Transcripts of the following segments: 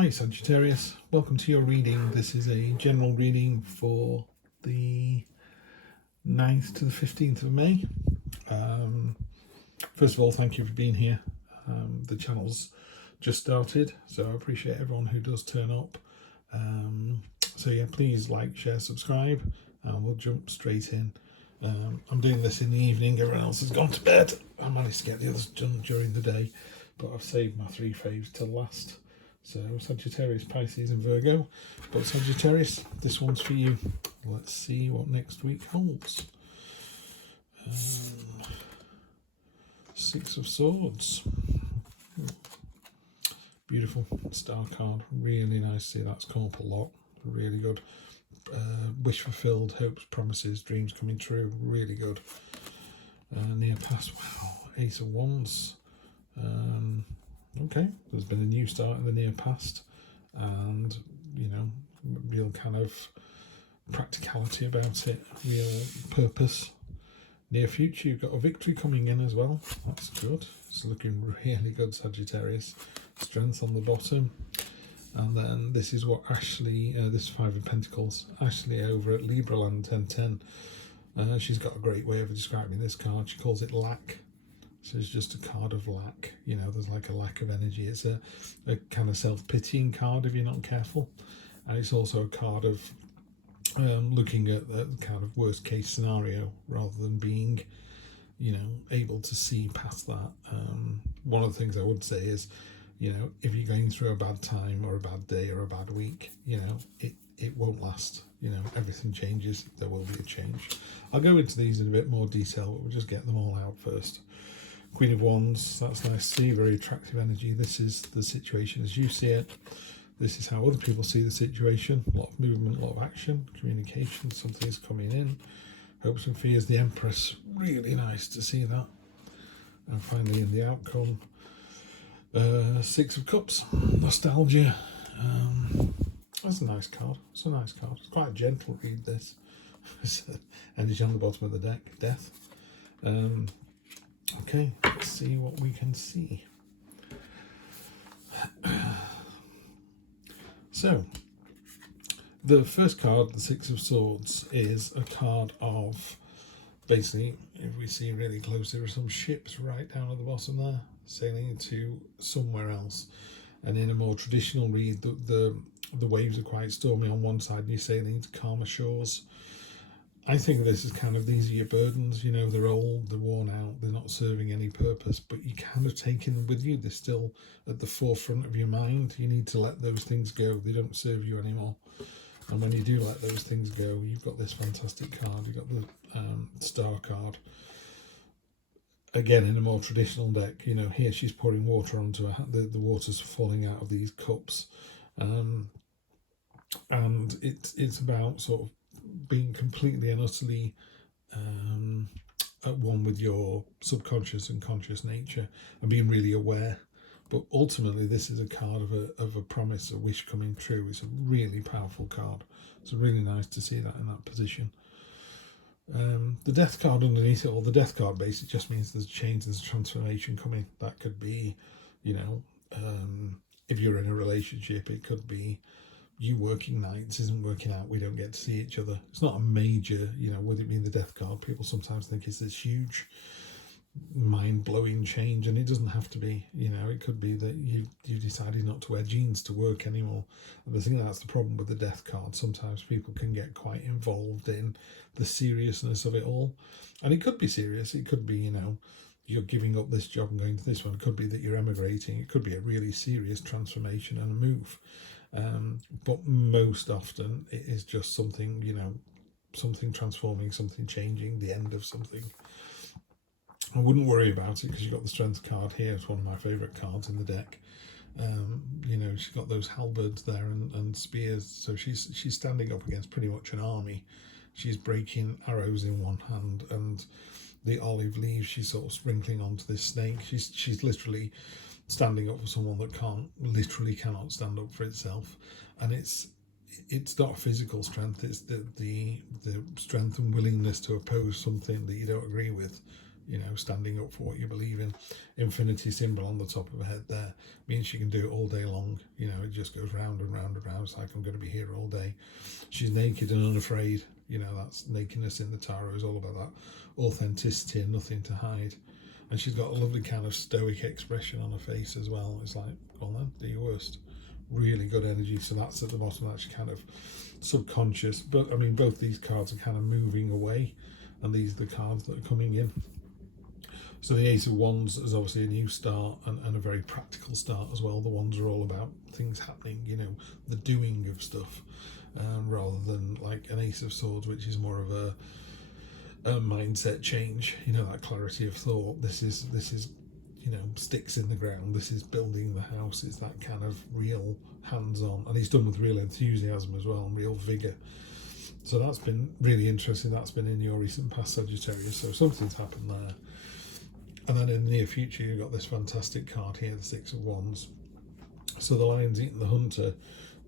Hi Sagittarius, welcome to your reading. This is a general reading for the 9th to the 15th of May. First of all, thank you for being here. The channel's just started, so I appreciate everyone who does turn up. So yeah, please like, share, subscribe, and we'll jump straight in. I'm doing this in the evening, everyone else has gone to bed. I managed to get the others done during the day, but I've saved my 3 faves till last. So Sagittarius, Pisces and Virgo. But Sagittarius, this one's for you. Let's see what next week holds. 6 of Swords. Beautiful star card. Really nice to see. That's come up a lot. Really good. Wish fulfilled, hopes, promises, dreams coming true. Really good. Near past. Wow. Ace of Wands. Okay, there's been a new start in the near past, and real kind of practicality about it, real purpose. Near future, you've got a victory coming in as well. That's good. It's looking really good, Sagittarius. Strength on the bottom. And then this is what Ashley, this 5 of Pentacles, Ashley over at Libraland 1010. She's got a great way of describing this card. She calls it lack. So it's just a card of lack. There's like a lack of energy. It's a kind of self-pitying card if you're not careful. And it's also a card of looking at the kind of worst case scenario rather than being, able to see past that. One of the things I would say is, if you're going through a bad time or a bad day or a bad week, it won't last. Everything changes. There will be a change. I'll go into these in a bit more detail, but we'll just get them all out first. Queen of Wands, that's nice to see, very attractive energy. This is the situation as you see it. This is how other people see the situation. A lot of movement, a lot of action, communication, something is coming in. Hopes and fears, the Empress, really nice to see that. And finally in the outcome, 6 of Cups, nostalgia. That's a nice card. It's a nice card. It's quite a gentle read, this. Energy on the bottom of the deck, death. Okay, let's see what we can see. So, the first card, the 6 of Swords, is a card of, basically, if we see really close, there are some ships right down at the bottom there, sailing to somewhere else. And in a more traditional read, the waves are quite stormy on one side and you're sailing to calmer shores. I think this is kind of, these are your burdens, they're old, they're worn out, they're not serving any purpose, but you kind of taking them with you. They're still at the forefront of your mind. You need to let those things go. They don't serve you anymore. And when you do let those things go, you've got this fantastic card. You've got the star card. Again, in a more traditional deck, here she's pouring water onto her, the water's falling out of these cups. And it's about sort of being completely and utterly at one with your subconscious and conscious nature and being really aware. But ultimately, this is a card of a promise, a wish coming true. It's a really powerful card. It's really nice to see that in that position. The death card underneath it, or the death card basically just means there's a change, there's a transformation coming. That could be, if you're in a relationship, it could be you working nights isn't working out, we don't get to see each other. It's not a major, with it being the death card, people sometimes think it's this huge mind-blowing change, and it doesn't have to be. It could be that you decided not to wear jeans to work anymore. And I think that's the problem with the death card. Sometimes people can get quite involved in the seriousness of it all, and it could be serious. It could be, you're giving up this job and going to this one. It could be that you're emigrating. It could be a really serious transformation and a move. But most often it is just something, something transforming, something changing, the end of something. I wouldn't worry about it because you've got the Strength card here. It's one of my favourite cards in the deck. She's got those halberds there and spears. So she's standing up against pretty much an army. She's breaking arrows in one hand, and the olive leaves she's sort of sprinkling onto this snake. She's literally standing up for someone that cannot stand up for itself. And it's not physical strength, it's the strength and willingness to oppose something that you don't agree with. you know, standing up for what you believe in. Infinity symbol on the top of her head there means she can do it all day long. You know, it just goes round and round and round. It's like, I'm going to be here all day. She's naked and unafraid. You know, that's nakedness in the tarot is all about that authenticity and nothing to hide. And she's got a lovely kind of stoic expression on her face as well. It's like, go on then, do your worst. Really good energy. So that's at the bottom. That's kind of subconscious. But I mean, both these cards are kind of moving away, and these are the cards that are coming in. So the Ace of Wands is obviously a new start, and a very practical start as well. The Wands are all about things happening, you know, the doing of stuff, rather than like an Ace of Swords, which is more of a mindset change, you know, that clarity of thought. This is, you know, sticks in the ground. This is building the house. It's that kind of real hands-on, and he's done with real enthusiasm as well and real vigor. So that's been really interesting. That's been in your recent past, Sagittarius. So something's happened there. And then in the near future, you've got this fantastic card here, the Six of Wands. So the lion's eating the hunter.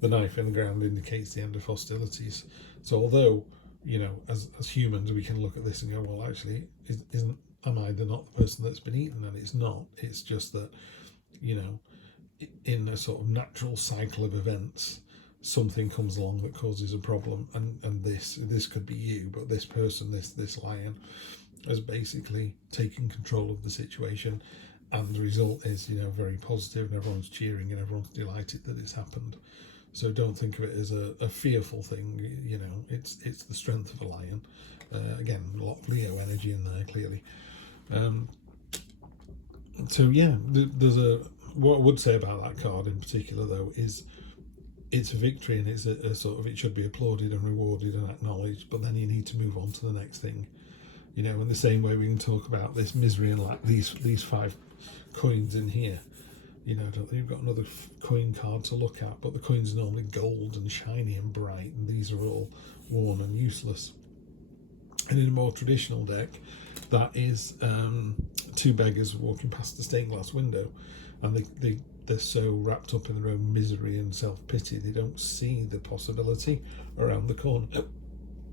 The knife in the ground indicates the end of hostilities. So although, you know, as humans, we can look at this and go, well, actually, am I not the person that's been eaten? And it's not. It's just that, you know, in a sort of natural cycle of events, something comes along that causes a problem, and this could be you, but this person, this lion, has basically taken control of the situation, and the result is, you know, very positive, and everyone's cheering and everyone's delighted that it's happened. So don't think of it as a fearful thing. You know, it's the strength of a lion. Again, a lot of Leo energy in there, clearly. So yeah, there's what I would say about that card in particular, though, is it's a victory, and it's a sort of, it should be applauded and rewarded and acknowledged, but then you need to move on to the next thing. You know, in the same way we can talk about this misery and like these 5 coins in here. You know, I don't think you've got another coin card to look at, but the coins are normally gold and shiny and bright, and these are all worn and useless. And in a more traditional deck, that is 2 beggars walking past the stained glass window, and they're so wrapped up in their own misery and self-pity, they don't see the possibility around the corner.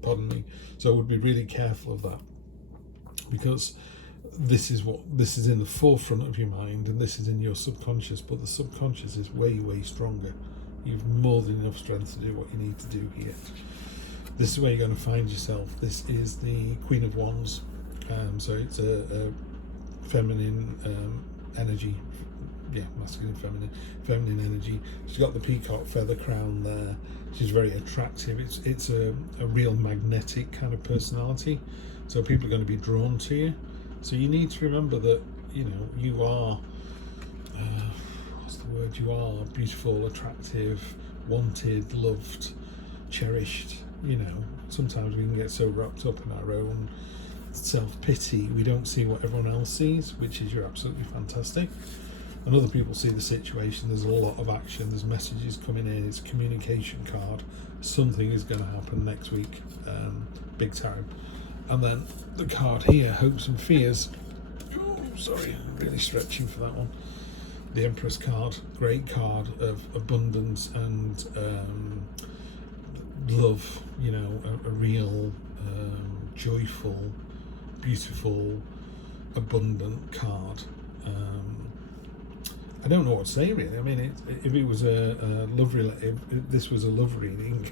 Pardon me. So I would be really careful of that, because this is in the forefront of your mind, and this is in your subconscious, but the subconscious is way stronger. You've more than enough strength to do what you need to do here. This is where you're going to find yourself. This is the Queen of Wands, so it's a feminine energy, masculine, feminine energy. She's got the peacock feather crown there. She's very attractive. It's a real magnetic kind of personality, so people are going to be drawn to you. So you need to remember that, you know, you are, you are beautiful, attractive, wanted, loved, cherished. You know, sometimes we can get so wrapped up in our own self-pity, we don't see what everyone else sees, which is you're absolutely fantastic. And other people see the situation, there's a lot of action, there's messages coming in, it's a communication card. Something is going to happen next week, big time. And then the card here, hopes and fears. Oh, sorry, I'm really stretching for that one. The Empress card, great card of abundance and love, you know, a real joyful, beautiful, abundant card. I don't know what to say, really. I mean, if it was a love, if this was a love reading,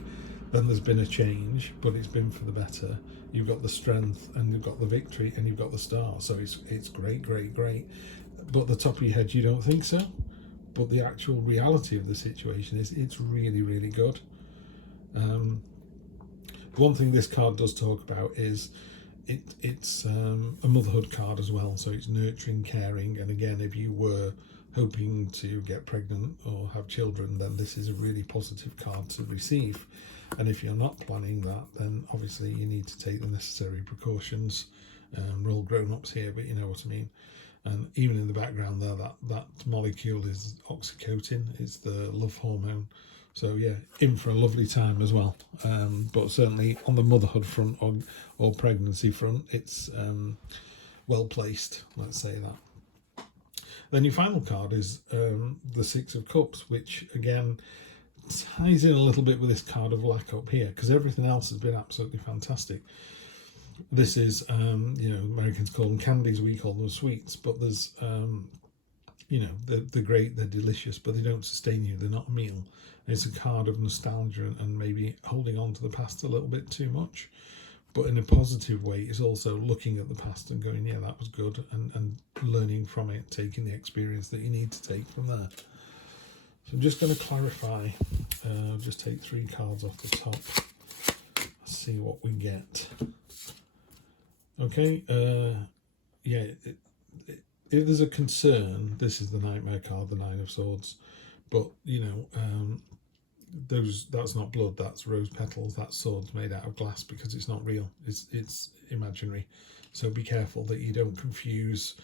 then there's been a change, but it's been for the better. You've got the strength, and you've got the victory, and you've got the star. So it's great. But at the top of your head, you don't think so. But the actual reality of the situation is it's really good. One thing this card does talk about is it's a motherhood card as well. So it's nurturing, caring, and again, if you were hoping to get pregnant or have children, then this is a really positive card to receive. And if you're not planning that, then obviously you need to take the necessary precautions. We're all grown-ups here, but you know what I mean. And even in the background there, that molecule is oxytocin. It's the love hormone. So yeah, in for a lovely time as well. But certainly on the motherhood front or pregnancy front, it's well placed, let's say that. Then your final card is the Six of Cups, which again ties in a little bit with this card of lack up here, because everything else has been absolutely fantastic. This is, you know, Americans call them candies, we call them sweets, but there's, you know, they're great, they're delicious, but they don't sustain you, they're not a meal. It's a card of nostalgia and maybe holding on to the past a little bit too much. But in a positive way, it's also looking at the past and going, yeah, that was good, and learning from it, taking the experience that you need to take from there. So I'm just going to clarify, just take 3 cards off the top, see what we get. Okay, yeah, if there's a concern, this is the Nightmare card, the 9 of Swords, but, you know, that's not blood, that's rose petals, that's swords made out of glass, because it's not real, it's imaginary. So be careful that you don't confuse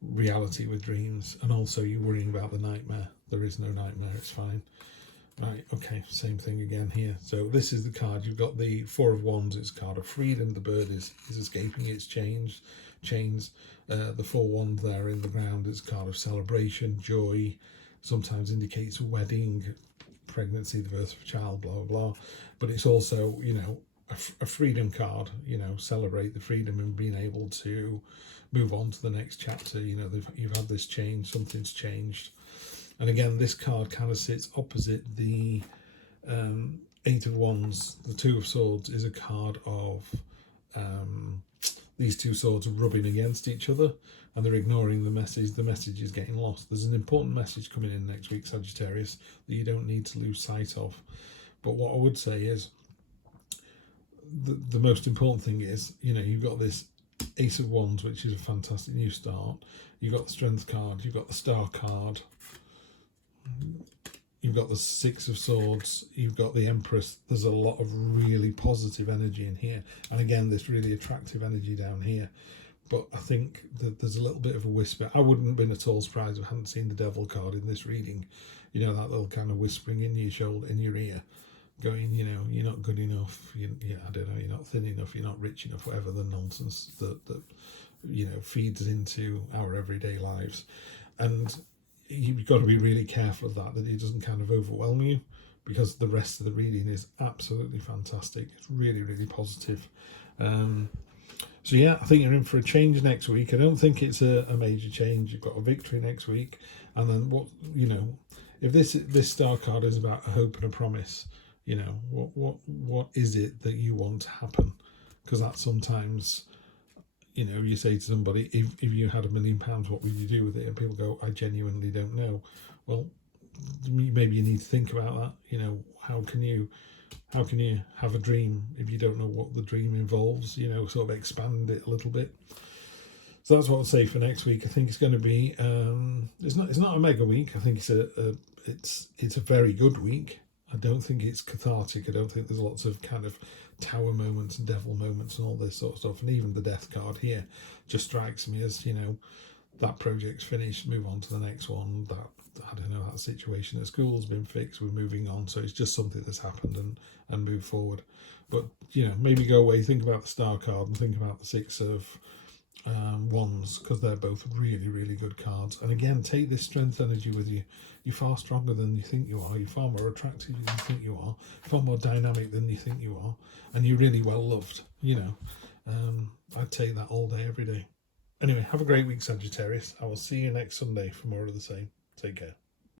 reality with dreams, and also you're worrying about the nightmare. There is no nightmare, it's fine. Right, okay, same thing again here. So this is the card, you've got the 4 of Wands, it's a card of freedom, the bird is escaping its chains. The 4 wands there in the ground is a card of celebration, joy, sometimes indicates a wedding, pregnancy, the birth of a child, blah, blah, blah. But it's also, you know, a freedom card, you know, celebrate the freedom and being able to move on to the next chapter. You know, you've had this change, something's changed. And again, this card kind of sits opposite the 8 of Wands. The 2 of Swords is a card of these 2 swords are rubbing against each other, and they're ignoring the message. The message is getting lost. There's an important message coming in next week, Sagittarius, that you don't need to lose sight of. But what I would say is, the most important thing is, you know, you've got this Ace of Wands, which is a fantastic new start. You've got the Strength card, you've got the Star card, you've got the 6 of Swords, you've got the Empress. There's a lot of really positive energy in here, and again, this really attractive energy down here. But I think that there's a little bit of a whisper. I wouldn't have been at all surprised if I hadn't seen the Devil card in this reading. You know, that little kind of whispering in your shoulder, in your ear, going, you know, you're not good enough, I don't know, you're not thin enough, you're not rich enough, whatever the nonsense that you know, feeds into our everyday lives. And you've got to be really careful of that it doesn't kind of overwhelm you, because the rest of the reading is absolutely fantastic. It's really, really positive. So yeah, I think you're in for a change next week. I don't think it's a major change. You've got a victory next week, and then what, you know, if this Star card is about a hope and a promise, you know, what is it that you want to happen? Because that sometimes, you know, you say to somebody, if you had £1 million, what would you do with it? And people go, I genuinely don't know. Well, maybe you need to think about that. You know, how can you have a dream if you don't know what the dream involves? You know, sort of expand it a little bit. So that's what I'll say for next week. I think it's going to be it's not a mega week. I think it's a very good week. I don't think it's cathartic. I don't think there's lots of kind of tower moments and devil moments and all this sort of stuff. And even the death card here just strikes me as, you know, that project's finished, move on to the next one. That, I don't know, that situation at school's been fixed, we're moving on. So it's just something that's happened and move forward. But, you know, maybe go away, think about the Star card and think about the 6 of Wands, because they're both really, really good cards. And again, take this strength energy with you. You're far stronger than you think you are. You're far more attractive than you think you are. Far more dynamic than you think you are. And you're really well loved, you know. I'd take that all day, every day. Anyway, have a great week, Sagittarius. I will see you next Sunday for more of the same. Take care.